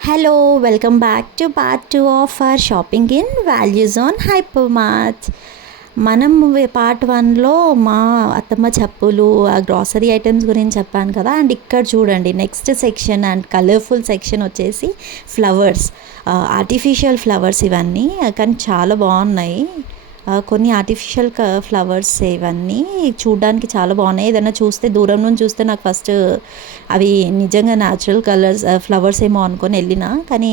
Hello, welcome back to part 2 of our shopping in Value Zone Hypermart. మనం part 1లో మా అత్తమ్మ చెప్పులు ఆ గ్రాసరీ ఐటమ్స్ గురించి చెప్పాను కదా. అండ్ ఇక్కడ చూడండి next section and colourful section వచ్చేసి ఫ్లవర్స్, ఆర్టిఫిషియల్ ఫ్లవర్స్ ఇవన్నీ. కానీ చాలా బాగున్నాయి. కొన్ని ఆర్టిఫిషియల్ ఫ్లవర్స్ ఇవన్నీ చూడడానికి చాలా బాగున్నాయి. ఏదైనా చూస్తే దూరం నుంచి చూస్తే నాకు ఫస్ట్ అవి నిజంగా న్యాచురల్ కలర్స్ ఫ్లవర్స్ ఏమో అనుకొని వెళ్ళిన, కానీ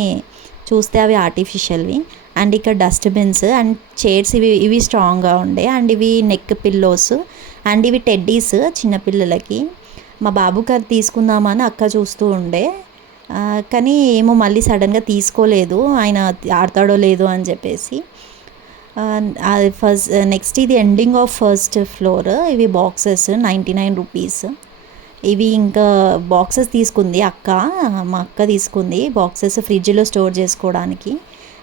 చూస్తే అవి ఆర్టిఫిషియల్వి. అండ్ ఇక్కడ డస్ట్బిన్స్ అండ్ చైర్స్ ఇవి స్ట్రాంగ్గా ఉండే. అండ్ ఇవి నెక్ పిల్లోస్ అండ్ ఇవి టెడ్డీస్ చిన్నపిల్లలకి. మా బాబుకి అది తీసుకుందామని అక్క చూస్తూ ఉండే, కానీ ఏమో మళ్ళీ సడన్గా తీసుకోలేదు, ఆయన ఆడతాడో లేదో అని చెప్పేసి. ఫస్ట్ నెక్స్ట్ ఇది ఎండింగ్ ఆఫ్ ఫస్ట్ ఫ్లోర్. ఇవి బాక్సెస్ 99 రూపీస్. ఇవి ఇంకా బాక్సెస్ తీసుకుంది అక్క, మా అక్క తీసుకుంది బాక్సెస్ ఫ్రిడ్జ్లో స్టోర్ చేసుకోవడానికి.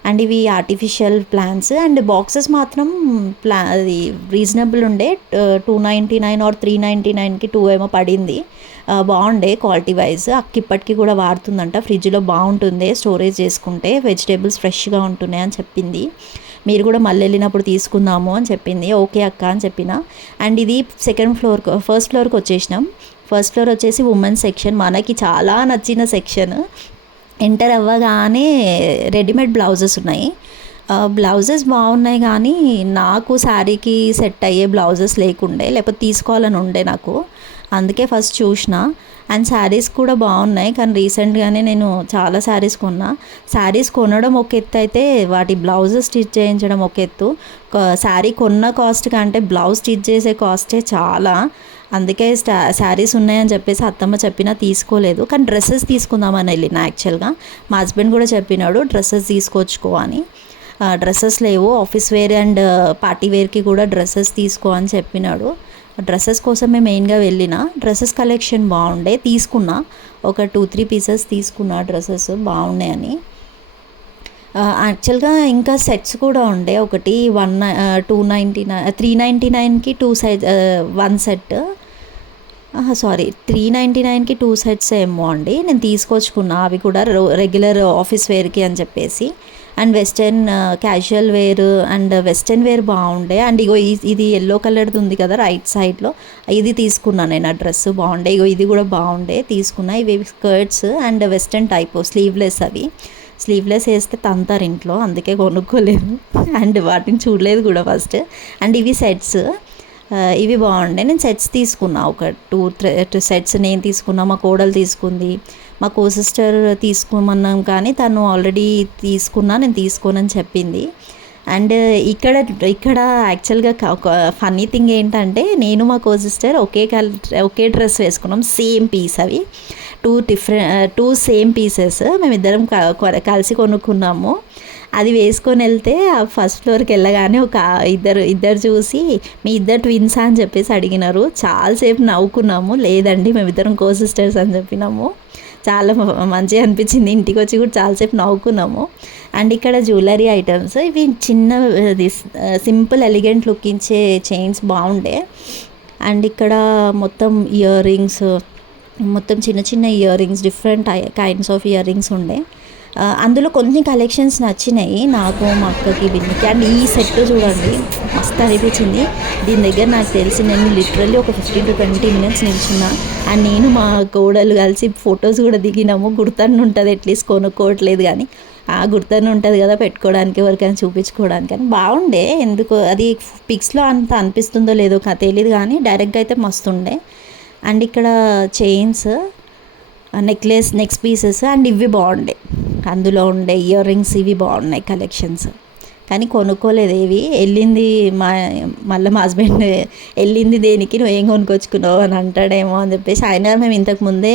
అండ్ ఇవి ఆర్టిఫిషియల్ ప్లాంట్స్. అండ్ బాక్సెస్ మాత్రం అది రీజనబుల్ ఉండే, 299 ఆర్ 399కి 2 ఏమో పడింది. బాగుండే క్వాలిటీ వైజ్. అక్క ఇప్పటికీ కూడా వాడుతుందంట, ఫ్రిడ్జ్లో బాగుంటుంది స్టోరేజ్ చేసుకుంటే, వెజిటేబుల్స్ ఫ్రెష్గా ఉంటున్నాయి అని చెప్పింది. మీరు కూడా మళ్ళీ వెళ్ళినప్పుడు తీసుకుందాము అని చెప్పింది. ఓకే అక్క అని చెప్పిన. అండ్ ఇది ఫస్ట్ ఫ్లోర్కి వచ్చేసినాం. ఫస్ట్ ఫ్లోర్ వచ్చేసి ఉమెన్స్ సెక్షన్, మనకి చాలా నచ్చిన సెక్షన్. ఎంటర్ అవ్వగానే రెడీమేడ్ బ్లౌజెస్ ఉన్నాయి. బ్లౌజెస్ బాగున్నాయి, కానీ నాకు శారీకి సెట్ అయ్యే బ్లౌజెస్ లేకపోతే తీసుకోవాలని ఉండే నాకు. అందుకే ఫస్ట్ చూసిన. అండ్ శారీస్ కూడా బాగున్నాయి, కానీ రీసెంట్గానే నేను చాలా శారీస్ కొన్నా. శారీస్ కొనడం ఒక ఎత్తు అయితే వాటి బ్లౌజెస్ స్టిచ్ చేయించడం ఒక ఎత్తు. శారీ కొన్న కాస్ట్ కంటే బ్లౌజ్ స్టిచ్ చేసే కాస్టే చాలా. అందుకే శారీస్ ఉన్నాయని చెప్పేసి అత్తమ్మ చెప్పినా తీసుకోలేదు. కానీ డ్రెస్సెస్ తీసుకుందామని వెళ్ళిన యాక్చువల్గా. మా హస్బెండ్ కూడా చెప్పినాడు డ్రెస్సెస్ తీసుకొచ్చుకో అని. డ్రెస్సెస్ లేవు, ఆఫీస్ వేర్ అండ్ పార్టీ వేర్కి కూడా డ్రెస్సెస్ తీసుకో అని చెప్పినాడు. డ్రెస్సెస్ కోసమే మెయిన్గా వెళ్ళిన. డ్రెస్సెస్ కలెక్షన్ బాగుండే, తీసుకున్నా. ఒక 2-3 పీసెస్ తీసుకున్నా డ్రెస్సెస్ బాగున్నాయని. యాక్చువల్గా ఇంకా సెట్స్ కూడా ఉండే. ఒకటి 399కి 2 సెట్, 1 సెట్. 399కి 2 సెట్స్ ఏమో అండి. నేను తీసుకొచ్చుకున్నా అవి కూడా రెగ్యులర్ ఆఫీస్ వేర్కి అని చెప్పేసి. And western casual wear and western wear బాగుండే. అండ్ ఇగో ఇది ఎల్లో కలర్ది ఉంది కదా రైట్ సైడ్లో, ఇది తీసుకున్నాను నేను. ఆ డ్రెస్ బాగుండే. ఇగో ఇది కూడా బాగుండే, తీసుకున్నా. ఇవి skirts and western type sleeveless. అవి స్లీవ్లెస్ వేస్తే తంతారు ఇంట్లో, అందుకే కొనుక్కోలేదు. అండ్ వాటిని చూడలేదు కూడా ఫస్ట్. అండ్ ఇవి సెట్స్, ఇవి బాగుండే. నేను సెట్స్ తీసుకున్నా, ఒక 2 సెట్స్ నేను తీసుకున్నా, మా కోడలు తీసుకుంది, మా కో సిస్టర్ తీసుకోమన్నాం, కానీ తను ఆల్రెడీ తీసుకున్నా, నేను తీసుకోనని చెప్పింది. అండ్ ఇక్కడ యాక్చువల్గా ఫన్నీ థింగ్ ఏంటంటే, నేను మా కో సిస్టర్ ఒకే డ్రెస్ వేసుకున్నాం, సేమ్ పీస్. అవి 2 సేమ్ పీసెస్ మేమిద్దరం కలిసి కొనుక్కున్నాము. అది వేసుకొని వెళ్తే ఆ ఫస్ట్ ఫ్లోర్కి వెళ్ళగానే ఒక ఇద్దరు చూసి మీ ఇద్దరు ట్విన్సా అని చెప్పేసి అడిగినారు. చాలాసేపు నవ్వుకున్నాము. లేదండి మేమిద్దరం కో సిస్టర్స్ అని చెప్పినాము. చాలా మంచిగా అనిపించింది. ఇంటికి వచ్చి కూడా చాలాసేపు నవ్వుకున్నాము. అండ్ ఇక్కడ జ్యువెలరీ ఐటమ్స్, ఇవి సింపుల్ ఎలిగెంట్ లుక్ ఇచ్చే చైన్స్ బాగుండే. అండ్ ఇక్కడ మొత్తం ఇయర్ రింగ్స్, మొత్తం చిన్న చిన్న ear rings, different kinds of ear rings ఉండే. అందులో కొన్ని కలెక్షన్స్ నచ్చినాయి నాకు, మా అక్కకి, బిన్నికి. అండ్ ఈ సెట్ చూడండి మస్తు అనిపించింది. దీని దగ్గర నాకు తెలిసి నేను లిటరల్లీ ఒక 15-20 మినిట్స్ నిల్చున్నా. అండ్ నేను మా కోడలు కలిసి ఫొటోస్ కూడా దిగినాము. గుర్తని ఉంటుంది, అట్లీస్ట్ కొనుక్కోవట్లేదు కానీ గుర్తని ఉంటుంది కదా పెట్టుకోవడానికి, ఎవరికైనా చూపించుకోవడానికి. అని బాగుండే. ఎందుకు అది పిక్స్లో అంత అనిపిస్తుందో లేదో తెలియదు, కానీ డైరెక్ట్గా అయితే మస్తు ఉండే. అండ్ ఇక్కడ చైన్స్, నెక్స్ట్ పీసెస్ అండ్ ఇవి బాగుండే. అందులో ఉండే ఇయర్ రింగ్స్ ఇవి బాగున్నాయి కలెక్షన్స్, కానీ కొనుక్కోలేదు ఏవి. మళ్ళీ మా హస్బెండ్ వెళ్ళింది దేనికి, నువ్వు ఏం కొనుక్కొచ్చుకున్నావు అని అంటాడేమో అని చెప్పేసి. ఆయన మేము ఇంతకుముందే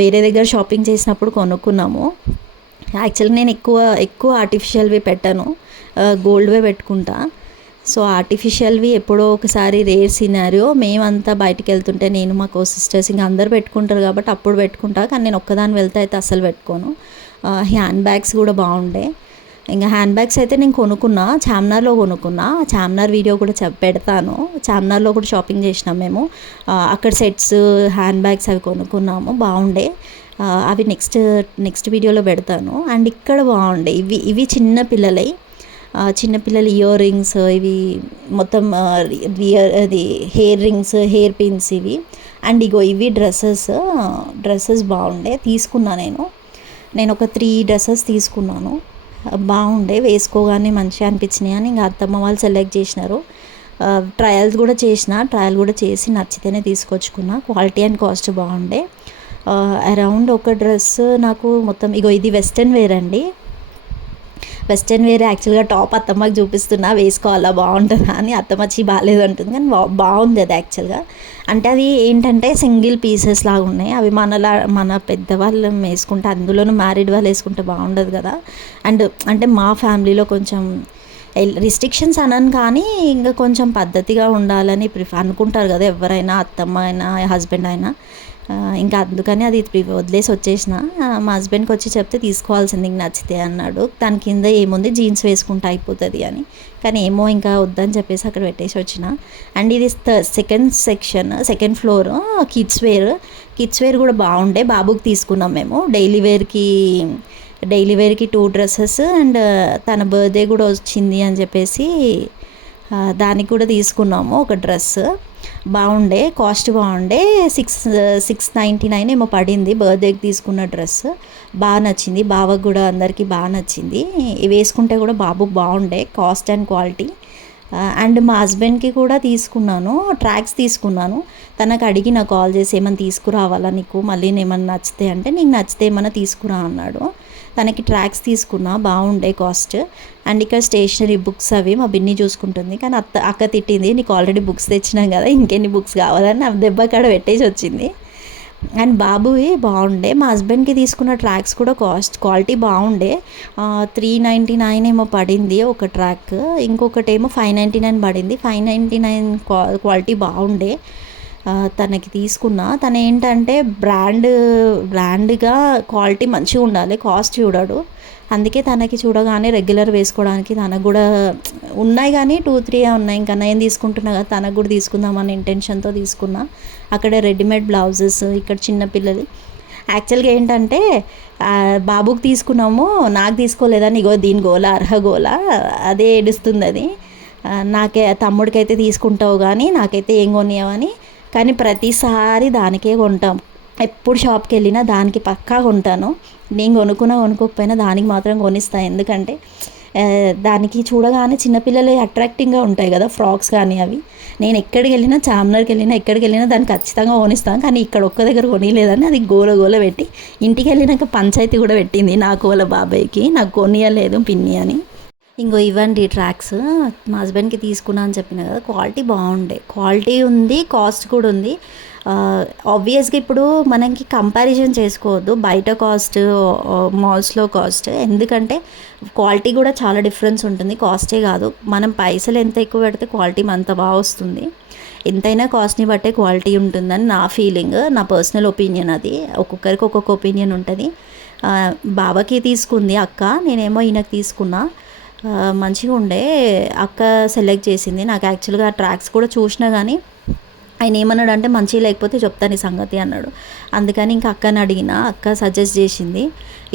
వేరే దగ్గర షాపింగ్ చేసినప్పుడు కొనుక్కున్నాము. యాక్చువల్గా నేను ఎక్కువ ఆర్టిఫిషియల్వి పెట్టాను, గోల్డ్వే పెట్టుకుంటా. సో ఆర్టిఫిషియల్వి ఎప్పుడో ఒకసారి రేర్ సినారియో, మేమంతా బయటికి వెళ్తుంటే నేను మా కో సిస్టర్స్ ఇంకా అందరు పెట్టుకుంటారు కాబట్టి అప్పుడు పెట్టుకుంటా, కానీ నేను ఒక్కదాని వెళ్తే అయితే అస్సలు పెట్టుకోను. హ్యాండ్ బ్యాగ్స్ కూడా బాగుండే. ఇంకా హ్యాండ్ బ్యాగ్స్ అయితే నేను కొనుక్కున్నా, చార్మినార్లో కొనుక్కున్నా. చార్మినార్ వీడియో కూడా పెడతాను. చార్మినార్లో కూడా షాపింగ్ చేసినాం మేము. అక్కడ సెట్స్, హ్యాండ్ బ్యాగ్స్ అవి కొనుక్కున్నాము, బాగుండే. అవి నెక్స్ట్ వీడియోలో పెడతాను. అండ్ ఇక్కడ బాగుండే ఇవి చిన్న పిల్లలై, చిన్నపిల్లల ఇయర్ రింగ్స్, ఇవి మొత్తం అది హెయిర్ రింగ్స్, హెయిర్ పిన్స్ ఇవి. అండ్ ఇవి డ్రెస్సెస్ బాగుండే, తీసుకున్నా నేను ఒక 3 డ్రెస్సెస్ తీసుకున్నాను. బాగుండే, వేసుకోగానే మంచిగా అనిపించినాయి అని ఇంకా అత్తమ్మ వాళ్ళు సెలెక్ట్ చేసినారు. ట్రయల్ కూడా చేసి నచ్చితేనే తీసుకొచ్చుకున్నా. క్వాలిటీ అండ్ కాస్ట్ బాగుండే. అరౌండ్ ఒక డ్రెస్ నాకు మొత్తం ఇది వెస్ట్రన్ వేర్ అండి. వెస్ట్రన్ వేర్ యాక్చువల్గా టాప్ అత్తమ్మకి చూపిస్తున్నా, వేసుకోవాలా బాగుంటుందా అని. అత్తమ్మ బాగాలేదు అంటుంది, కానీ బాగుంది అది యాక్చువల్గా. అంటే అది ఏంటంటే సింగిల్ పీసెస్ లాగా ఉన్నాయి. అవి మన పెద్దవాళ్ళు వేసుకుంటే, అందులోనూ మ్యారీడ్ వాళ్ళు వేసుకుంటే బాగుండదు కదా. అండ్ అంటే మా ఫ్యామిలీలో కొంచెం రిస్ట్రిక్షన్స్ అనను, కానీ ఇంకా కొంచెం పద్ధతిగా ఉండాలని అనుకుంటారు కదా ఎవరైనా, అత్తమ్మ అయినా హస్బెండ్ అయినా. ఇంకా అందుకని అది వదిలేసి వచ్చేసిన. మా హస్బెండ్కి వచ్చి చెప్తే తీసుకోవాల్సింది ఇంక నచ్చితే అన్నాడు. దాని కింద ఏముంది, జీన్స్ వేసుకుంటే అయిపోతుంది అని. కానీ ఏమో ఇంకా వద్దని చెప్పేసి అక్కడ పెట్టేసి వచ్చిన. అండ్ ఇది సెకండ్ ఫ్లోర్ కిడ్స్ వేర్ కూడా బాగుండే. బాబుకి తీసుకున్నాం మేము డైలీ వేర్కి 2 డ్రెస్సెస్. అండ్ తన బర్త్డే కూడా వచ్చింది అని చెప్పేసి దానికి కూడా తీసుకున్నాము ఒక డ్రెస్. బాగుండే, కాస్ట్ బాగుండే. 699 ఏమో పడింది బర్త్డేకి తీసుకున్న డ్రెస్. బాగా నచ్చింది, బావకు కూడా అందరికీ బాగా నచ్చింది. ఇవి వేసుకుంటే కూడా బాబుకి బాగుండే, కాస్ట్ అండ్ క్వాలిటీ. అండ్ మా హస్బెండ్కి కూడా తీసుకున్నాను, ట్రాక్స్ తీసుకున్నాను. తనకు అడిగిన కాల్ చేసి ఏమైనా తీసుకురావాలా నీకు, మళ్ళీ ఏమన్నా నచ్చితే అంటే, నీకు నచ్చితే ఏమన్నా తీసుకురా అన్నాడు. తనకి ట్రాక్స్ తీసుకున్నా, బాగుండే కాస్ట్. అండ్ ఇక్కడ స్టేషనరీ బుక్స్ అవి మా బిన్ని చూసుకుంటుంది, కానీ అక్క తిట్టింది, నీకు ఆల్రెడీ బుక్స్ తెచ్చినాం కదా, ఇంకెన్ని బుక్స్ కావాలని నా దెబ్బ కాడ పెట్టేసి వచ్చింది. అండ్ బాబువి బాగుండే. మా హస్బెండ్కి తీసుకున్న ట్రాక్స్ కూడా క్వాలిటీ బాగుండే. 399 ఏమో పడింది ఒక ట్రాక్, ఇంకొకటి ఏమో 599 పడింది. 599 క్వాలిటీ బాగుండే. తనకి తీసుకున్నా. తను ఏంటంటే బ్రాండ్గా క్వాలిటీ మంచిగా ఉండాలి, కాస్ట్ చూడాడు. అందుకే తనకి చూడగానే రెగ్యులర్ వేసుకోవడానికి తనకు కూడా ఉన్నాయి, కానీ 2-3 ఉన్నాయి. ఇంకా నేను తీసుకుంటున్నా కదా, తనకు కూడా తీసుకుందామని ఇంటెన్షన్తో తీసుకున్నా. అక్కడ రెడీమేడ్ బ్లౌజెస్, ఇక్కడ చిన్నపిల్లలు. యాక్చువల్గా ఏంటంటే బాబుకి తీసుకున్నాము, నాకు తీసుకోలేదని దీని గోల, అర్హ గోల, అదే ఏడుస్తుంది అది. నాకే తమ్ముడికైతే తీసుకుంటావు కానీ నాకైతే ఏం కొనియవని. కానీ ప్రతిసారి దానికే కొంటాం. ఎప్పుడు షాప్కి వెళ్ళినా దానికి పక్కా కొంటాను. నేను కొనుక్కోకపోయినా దానికి మాత్రం కొనిస్తాను. ఎందుకంటే దానికి చూడగానే చిన్నపిల్లలు అట్రాక్టింగ్గా ఉంటాయి కదా ఫ్రాక్స్ కానీ అవి. నేను ఎక్కడికి వెళ్ళినా, చార్మినార్కి వెళ్ళినా, ఎక్కడికి వెళ్ళినా దాన్ని ఖచ్చితంగా కొనిస్తాను. కానీ ఇక్కడ ఒక్క దగ్గర కొనిలేదని అది గోల పెట్టి ఇంటికి వెళ్ళినాక పంచాయతీ కూడా పెట్టింది నాకు, వాళ్ళ బాబాయ్కి. నాకు కొనియలేదు పిన్ని అని. ఇవ్వండి ట్రాక్స్. మా హస్బెండ్కి తీసుకున్నా అని చెప్పిన కదా, క్వాలిటీ బాగుండే, క్వాలిటీ ఉంది, కాస్ట్ కూడా ఉంది. ఆబ్వియస్గా ఇప్పుడు మనకి కంపారిజన్ చేసుకోవద్దు బయట కాస్ట్, మాల్స్లో కాస్ట్. ఎందుకంటే క్వాలిటీ కూడా చాలా డిఫరెన్స్ ఉంటుంది, కాస్టే కాదు. మనం పైసలు ఎంత ఎక్కువ పెడితే క్వాలిటీ అంత బాగా వస్తుంది. ఎంతైనా కాస్ట్ని బట్టే క్వాలిటీ ఉంటుందని నా ఫీలింగ్, నా పర్సనల్ ఒపీనియన్. అది ఒక్కొక్కరికి ఒక్కొక్క ఒపీనియన్ ఉంటుంది. బాబాకి తీసుకుంది అక్క, నేనేమో ఈయనకి తీసుకున్నా. మంచిగా ఉండే. అక్క సెలెక్ట్ చేసింది. నాకు యాక్చువల్గా ఆ ట్రాక్స్ కూడా చూసినా కానీ ఆయన ఏమన్నాడు అంటే, మంచిగా లేకపోతే చెప్తాను ఈ సంగతి అన్నాడు. అందుకని ఇంకా అక్కని అడిగిన, అక్క సజెస్ట్ చేసింది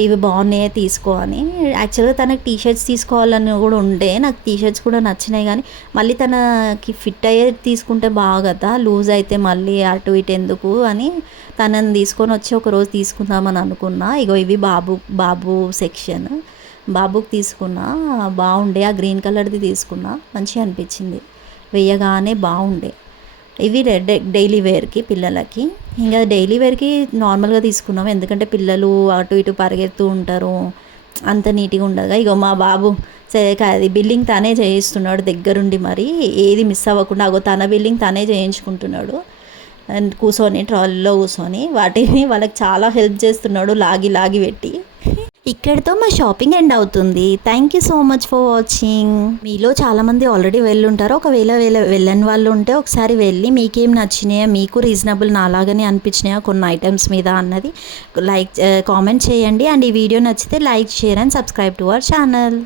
ఇవి బాగున్నాయే తీసుకో అని. యాక్చువల్గా తనకి టీషర్ట్స్ తీసుకోవాలని కూడా ఉండే, నాకు టీషర్ట్స్ కూడా నచ్చినాయి. కానీ మళ్ళీ తనకి ఫిట్ అయ్యే తీసుకుంటే బాగా కదా, లూజ్ అయితే మళ్ళీ అటు ఇటు ఎందుకు అని తనని తీసుకొని వచ్చి ఒకరోజు తీసుకుందామని అనుకున్నా. ఇవి బాబు సెక్షన్. బాబుకి తీసుకున్నా, బాగుండే. ఆ గ్రీన్ కలర్ది తీసుకున్నా, మంచిగా అనిపించింది, వేయగానే బాగుండే. ఇవి డైలీ వేర్కి పిల్లలకి. ఇంకా డైలీ వేర్కి నార్మల్గా తీసుకున్నాం, ఎందుకంటే పిల్లలు అటు ఇటు పరిగెడుతూ ఉంటారు, అంత నీట్గా ఉండగా. మా బాబు అది బిల్లింగ్ తనే చేయిస్తున్నాడు దగ్గరుండి, మరి ఏది మిస్ అవ్వకుండా. తన బిల్లింగ్ తనే చేయించుకుంటున్నాడు కూర్చొని, ట్రాలీలో కూర్చొని. వాటిని వాళ్ళకి చాలా హెల్ప్ చేస్తున్నాడు, లాగి పెట్టి. ఇక్కడితో మా షాపింగ్ ఎండ్ అవుతుంది. Thank you so much for watching. మీలో చాలామంది ఆల్రెడీ వెళ్ళుంటారు. ఒకవేళ వెళ్ళని వాళ్ళు ఉంటే ఒకసారి వెళ్ళి మీకేం నచ్చినాయో, మీకు రీజనబుల్ నాలాగానే అనిపించినాయో కొన్ని ఐటమ్స్ మీద అన్నది కామెంట్ చేయండి. అండ్ ఈ వీడియో నచ్చితే like, share and subscribe to our channel.